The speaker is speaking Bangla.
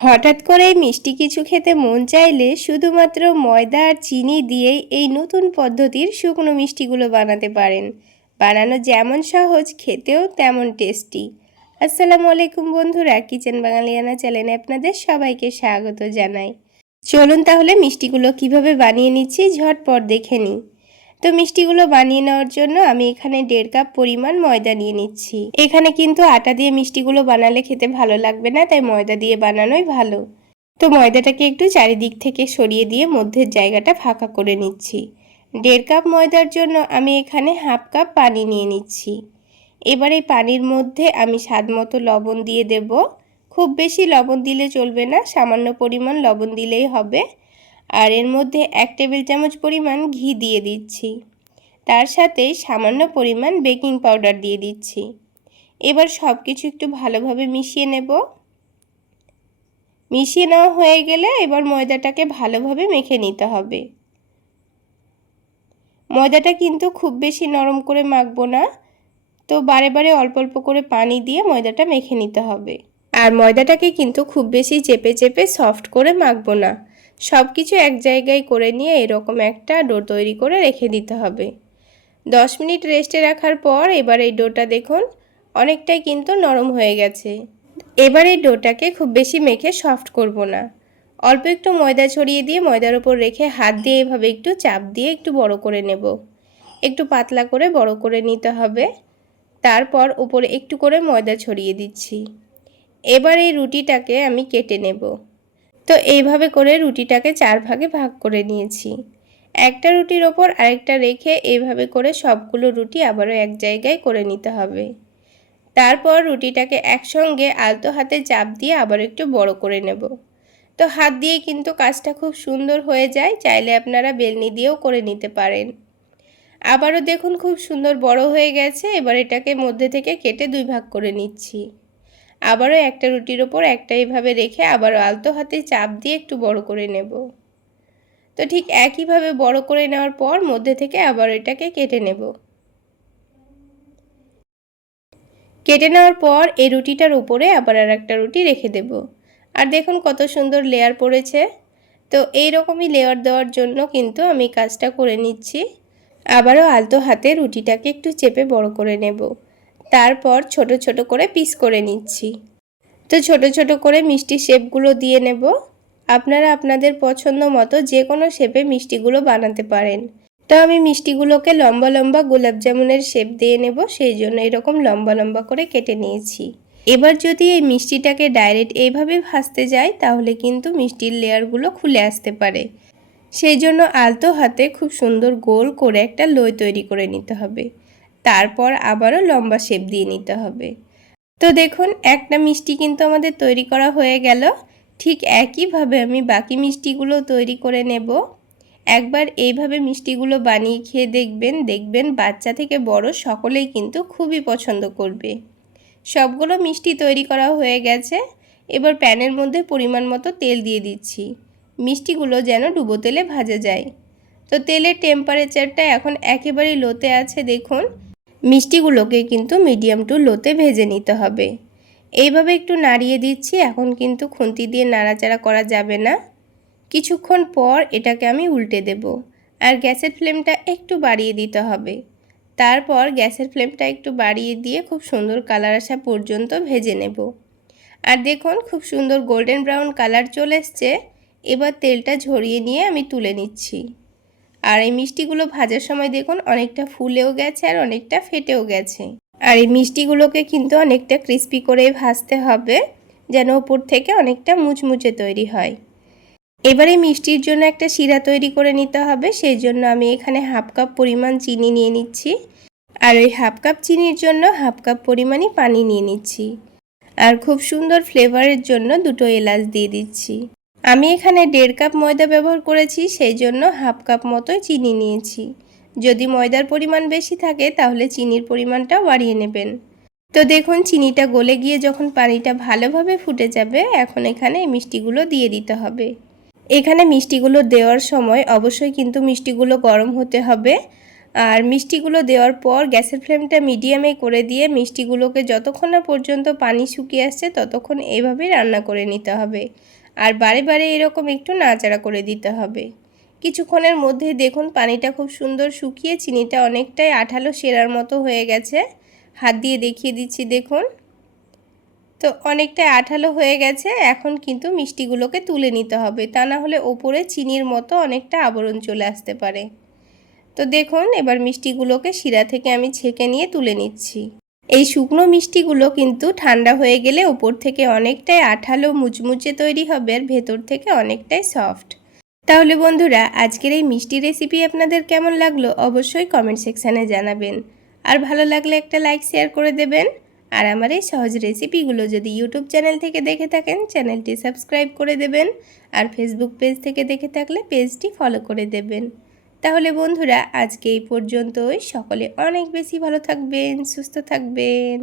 হঠাৎ করে মিষ্টি কিছু খেতে মন চাইলে শুধুমাত্র ময়দা আর চিনি দিয়েই এই নতুন পদ্ধতির শুকনো মিষ্টিগুলো বানাতে পারেন। বানানো যেমন সহজ, খেতেও তেমন টেস্টি। আসসালামু আলাইকুম বন্ধুরা, কিচেন বাঙালিয়ানা চ্যানেলে আপনাদের সবাইকে স্বাগত জানাই। চলুন তাহলে মিষ্টিগুলো কিভাবে বানিয়ে নিচ্ছি ঝটপট দেখে নিই। তো মিষ্টিগুলো বানিয়ে নেওয়ার জন্য আমি এখানে 1.5 কাপ পরিমাণ ময়দা নিয়ে নিচ্ছি। এখানে কিন্তু আটা দিয়ে মিষ্টিগুলো বানালে খেতে ভালো লাগবে না, তাই ময়দা দিয়ে বানানোই ভালো। তো ময়দাটাকে একটু চারিদিক থেকে সরিয়ে দিয়ে মধ্যের জায়গাটা ফাঁকা করে নিচ্ছি। 1.5 কাপ ময়দার জন্য আমি এখানে 1/2 কাপ পানি নিয়ে নিচ্ছি। এবার এই পানির মধ্যে আমি স্বাদ মতো লবণ দিয়ে দেব। খুব বেশি লবণ দিলে চলবে না, সামান্য পরিমাণ লবণ দিলেই হবে। আর এর মধ্যে 1 টেবিল চামচ পরিমাণ ঘি দিয়ে দিচ্ছি। তার সাথে সামান্য পরিমাণ বেকিং পাউডার দিয়ে দিচ্ছি। এবার সব কিছু একটু ভালোভাবে মিশিয়ে নেব। মিশিয়ে নেওয়া হয়ে গেলে এবার ময়দাটাকে ভালোভাবে মেখে নিতে হবে। ময়দাটা কিন্তু খুব বেশি নরম করে মাখবো না, তো বারে বারে অল্প অল্প করে পানি দিয়ে ময়দাটা মেখে নিতে হবে। আর ময়দাটাকে কিন্তু খুব বেশি চেপে চেপে সফট করে মাখবো না। সব কিছু এক জায়গায় করে নিয়ে এরকম একটা ডো তৈরি করে রেখে দিতে হবে। 10 মিনিট রেস্টে রাখার পর এবার এই ডোটা দেখুন অনেকটাই কিন্তু নরম হয়ে গেছে। এবার এই ডোটাকে খুব বেশি মেখে সফট করব না, অল্প একটু ময়দা ছড়িয়ে দিয়ে ময়দার উপর রেখে হাত দিয়ে এভাবে একটু চাপ দিয়ে একটু বড় করে নেব। একটু পাতলা করে বড় করে নিতে হবে। তারপর উপরে একটু করে ময়দা ছড়িয়ে দিচ্ছি। এবার এই রুটিটাকে আমি কেটে নেব। তো এইভাবে করে রুটিটাকে 4 ভাগে ভাগ করে নিয়েছি। একটা রুটির ওপর আরেকটা রেখে এইভাবে করে সবগুলো রুটি আবারও এক জায়গায় করে নিতে হবে। তারপর রুটিটাকে একসঙ্গে আলতো হাতে চাপ দিয়ে আবার একটু বড় করে নেব। তো হাত দিয়ে কিন্তু কাজটা খুব সুন্দর হয়ে যায়, চাইলে আপনারা বেলনি দিয়েও করে নিতে পারেন। আবারও দেখুন খুব সুন্দর বড় হয়ে গেছে। এবার এটাকে মধ্যে থেকে কেটে 2 ভাগ করে নিচ্ছি। আবারও একটা রুটির ওপর একটা এইভাবে রেখে আবারও আলতো হাতে চাপ দিয়ে একটু বড় করে নেব। তো ঠিক একইভাবে বড় করে নেওয়ার পর মধ্যে থেকে আবার এটাকে কেটে নেব। কেটে নেওয়ার পর এই রুটিটার উপরে আবার আর একটা রুটি রেখে দেব। আর দেখুন কত সুন্দর লেয়ার পড়েছে। তো এই রকমই লেয়ার দেওয়ার জন্য কিন্তু আমি কাজটা করে নিচ্ছি। আবারও আলতো হাতে রুটিটাকে একটু চেপে বড় করে নেব। তারপর ছোট ছোট করে পিস করে নিচ্ছি। তো ছোট ছোট করে মিষ্টি শেপগুলো দিয়ে নেব। আপনারা আপনাদের পছন্দ মতো যে কোনো শেপে মিষ্টিগুলো বানাতে পারেন। তো আমি মিষ্টিগুলোকে লম্বা লম্বা গোলাপ জামুনের শেপ দিয়ে নেব, সেই জন্য এরকম লম্বা লম্বা করে কেটে নিয়েছি। এবার যদি এই মিষ্টিটাকে ডাইরেক্ট এইভাবে ভাজতে যাই তাহলে কিন্তু মিষ্টির লেয়ারগুলো খুলে আসতে পারে। সেই জন্য আলতো হাতে খুব সুন্দর গোল করে একটা লই তৈরি করে নিতে হবে। তারপর আবারও লম্বা শেপ দিয়ে নিতে হবে। তো দেখুন একটা মিষ্টি কিন্তু আমাদের তৈরি করা হয়ে গেল। ঠিক একইভাবে আমি বাকি মিষ্টিগুলো তৈরি করে নেব। একবার এইভাবে মিষ্টিগুলো বানিয়ে খেয়ে দেখবেন বাচ্চা থেকে বড় সকলেই কিন্তু খুবই পছন্দ করবে। সবগুলো মিষ্টি তৈরি করা হয়ে গেছে। এবার প্যানের মধ্যে পরিমাণ মতো তেল দিয়ে দিচ্ছি। মিষ্টিগুলো যেন ডুবো তেলে ভাজা যায়। তো তেলের টেম্পারেচারটা এখন একেবারেই লোতে আছে। দেখুন মিষ্টিগুলোকে কিন্তু মিডিয়াম টু লোতে ভেজে নিতে হবে। এইভাবে একটু নাড়িয়ে দিচ্ছি। এখন কিন্তু খুন্তি দিয়ে নাড়াচাড়া করা যাবে না। কিছুক্ষণ পর এটাকে আমি উল্টে দেব। আর গ্যাসের ফ্লেমটা একটু বাড়িয়ে দিতে হবে। তারপর গ্যাসের ফ্লেমটা একটু বাড়িয়ে দিয়ে খুব সুন্দর কালার আসা পর্যন্ত ভেজে নেব। আর দেখুন খুব সুন্দর গোল্ডেন ব্রাউন কালার চলে এসছে। এবার তেলটা ঝরিয়ে নিয়ে আমি তুলে নিচ্ছি। আর এই মিষ্টিগুলো ভাজার সময় দেখুন অনেকটা ফুলেও গেছে আর অনেকটা ফেটেও গেছে। আর এই মিষ্টিগুলোকে কিন্তু অনেকটা ক্রিস্পি করে ভাজতে হবে, যেন উপর থেকে অনেকটা মুচমুচে তৈরি হয়। এবারে মিষ্টির জন্য একটা শিরা তৈরি করে নিতে হবে। সেই জন্য আমি এখানে 1/2 কাপ পরিমাণ চিনি নিয়ে নিচ্ছি। আর ওই 1/2 কাপ চিনির জন্য 1/2 কাপ পরিমাণই পানি নিয়ে নিচ্ছি। আর খুব সুন্দর ফ্লেভারের জন্য 2টো এলাচ দিয়ে দিচ্ছি। আমি এখানে 1.5 কাপ ময়দা ব্যবহার করেছি, সেই জন্য 1/2 কাপ মতো চিনি নিয়েছি। যদি ময়দার পরিমাণ বেশি থাকে তাহলে চিনির পরিমাণটা বাড়িয়ে নেবেন। তো দেখুন চিনিটা গলে গিয়ে যখন পানিটা ভালোভাবে ফুটে যাবে, এখন এখানে মিষ্টিগুলো দিয়ে দিতে হবে। এখানে মিষ্টিগুলো দেওয়ার সময় অবশ্যই কিন্তু মিষ্টিগুলো গরম হতে হবে। আর মিষ্টিগুলো দেওয়ার পর গ্যাসের ফ্লেমটা মিডিয়ামে করে দিয়ে মিষ্টিগুলোকে যতক্ষণ না পর্যন্ত পানি শুকিয়ে আসছে ততক্ষণ এইভাবেই রান্না করে নিতে হবে। আর বারে বারে এরকম একটু নাড়াচাড়া করে দিতে হবে। কিছুক্ষণের মধ্যেই দেখুন পানিটা খুব সুন্দর শুকিয়ে চিনিটা অনেকটাই আঠালো শিরার মতো হয়ে গেছে। হাত দিয়ে দেখিয়ে দিচ্ছি দেখুন। তো অনেকটা আঠালো হয়ে গেছে। এখন কিন্তু মিষ্টিগুলোকে তুলে নিতে হবে, তা না হলে ওপরে চিনির মতো অনেকটা আবরণ চলে আসতে পারে। তো দেখুন এবার মিষ্টিগুলোকে শিরা থেকে আমি ছেঁকে নিয়ে তুলে নিচ্ছি। এই শুকনো মিষ্টিগুলো কিন্তু ঠান্ডা হয়ে গেলে ওপর থেকে অনেকটাই আঠালো মুচমুচে তৈরি হবে আর ভেতর থেকে অনেকটাই সফট। তাহলে বন্ধুরা আজকের এই মিষ্টি রেসিপি আপনাদের কেমন লাগলো অবশ্যই কমেন্ট সেকশানে জানাবেন। আর ভালো লাগলে একটা লাইক শেয়ার করে দেবেন। আর আমার এই সহজ রেসিপিগুলো যদি ইউটিউব চ্যানেল থেকে দেখে থাকেন চ্যানেলটি সাবস্ক্রাইব করে দেবেন। আর ফেসবুক পেজ থেকে দেখে থাকলে পেজটি ফলো করে দেবেন। তাহলে বন্ধুরা আজকে এই পর্যন্তই। সকলে অনেক বেশি ভালো থাকবেন, সুস্থ থাকবেন।